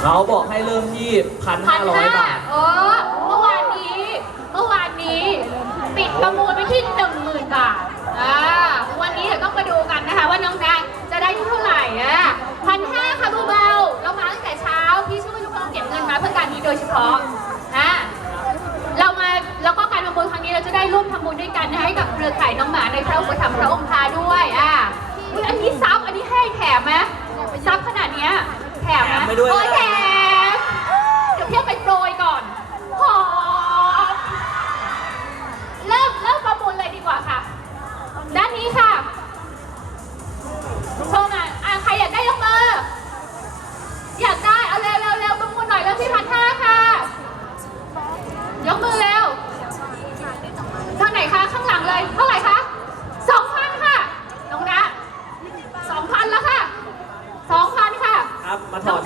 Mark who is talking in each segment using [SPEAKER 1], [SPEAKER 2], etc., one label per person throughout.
[SPEAKER 1] เขาบอกให้เริ่มที่พัน
[SPEAKER 2] พั
[SPEAKER 1] ห้านร้อย
[SPEAKER 2] ห้า
[SPEAKER 1] บาท
[SPEAKER 2] เออ เมื่อวานนี้ เมื่อวานนี้ ปิดประมูลไปที่หนึ่งหมื่นบาท อ่า วันนี้เดี๋ยวต้องมาดูกันนะคะ ว่าน้องแดงจะได้ที่เท่าไหร่อะพันห้าค่ะเบาๆเรามาตั้งแต่เช้า พี่ช่วยทุกคนเก็บเงินมาเพื่อการนี้โดยเฉพาะ อ่า เรามาแล้วก็การประมูลครั้งนี้เราจะได้ร่วมทำบุญด้วยกันนะคะให้กับเครือข่ายน้องหมาในพระอุปถัมภ์พระองค์พาด้วยอะอุ๊ยอันนี้ซับอันนี้ให้แถมไหมซับขนาดเนี้ย
[SPEAKER 1] ด้วย
[SPEAKER 2] โอเค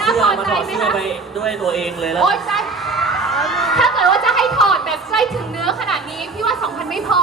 [SPEAKER 2] มา
[SPEAKER 1] ถอดเสื้อมาถอดเสื้อไปด้วยตัวเองเลยแล้ว
[SPEAKER 2] โอ๊ยใจถ้าเกิดว่าจะให้ถอดแบบใกล้ถึงเนื้อขนาดนี้ พี่ว่าสองพันไม่พอ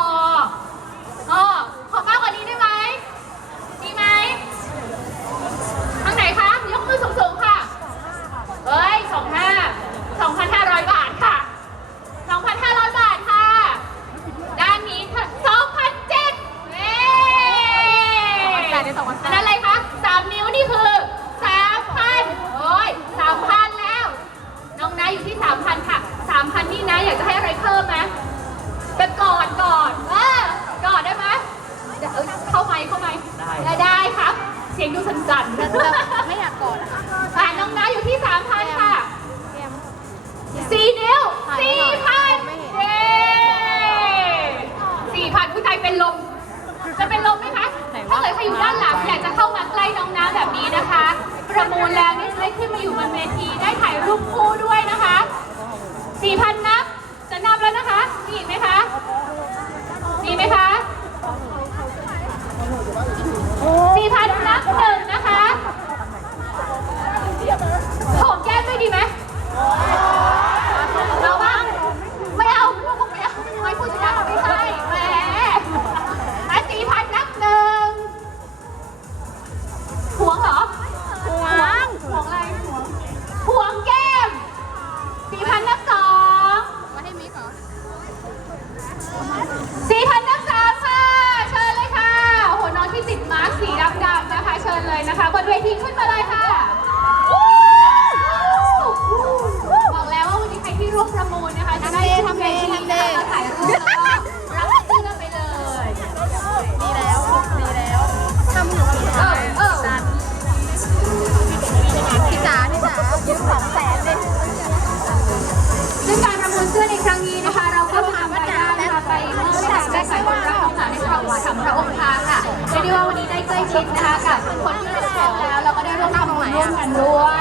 [SPEAKER 2] มูลแล้วนี่จะได้ขึ้นมาอยู่บนเวทีได้ถ่ายรูปคู่ด้วยนะคะ 4,000นนับ จะนับแล้วนะคะ มีอีกไหมคะ มีไหมคะ ชิดนะคะกับคนที่เราบอแล้วเราก็ได้ร่วมทำร่วมกันด้วย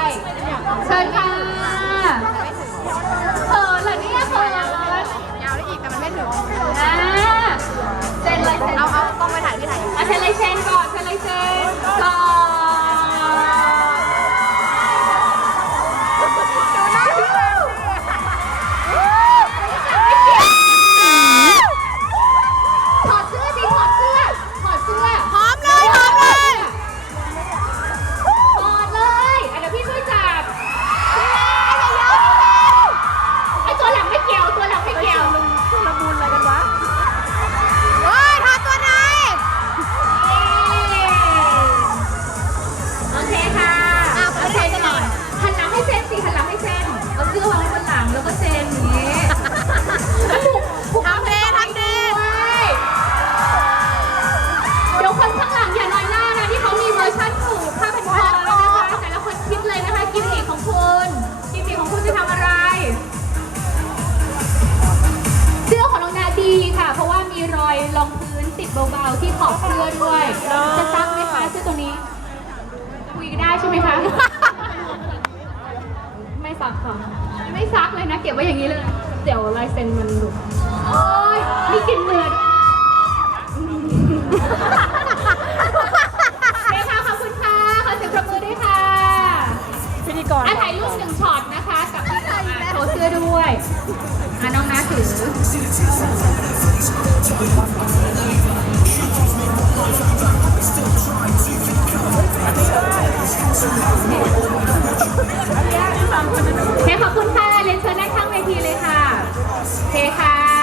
[SPEAKER 2] จะ
[SPEAKER 3] ทำ
[SPEAKER 2] อะไร เสื้อของน้องนาดีค่ะ เพราะว่ามีรอยรองพื้นติดเบาๆที่ขอบเสื้อด้วย จะซักไหมคะเสื้อตัวนี้ คุยกันได้ใช่ไหมคะ ไม่ซักค่ะ ไม่ซักเลยนะ เก็บไว้อย่างนี้เลย เดี๋ยวลายเซ็นมันหลุดโอ้ยมีกลิ่นเหมือนเค่ะขอบคุณค่ะ ขอเสียงปรบมือด้วยค่ะ
[SPEAKER 3] พิธีกร
[SPEAKER 2] อะถ่ายรูปหนึ่งช็อตนะคะ อะน้องน้าถือเคขอบคุณค่ะเรียนเชิญนั่งข้างเวทีเลย
[SPEAKER 3] ค่ะเคค่ะ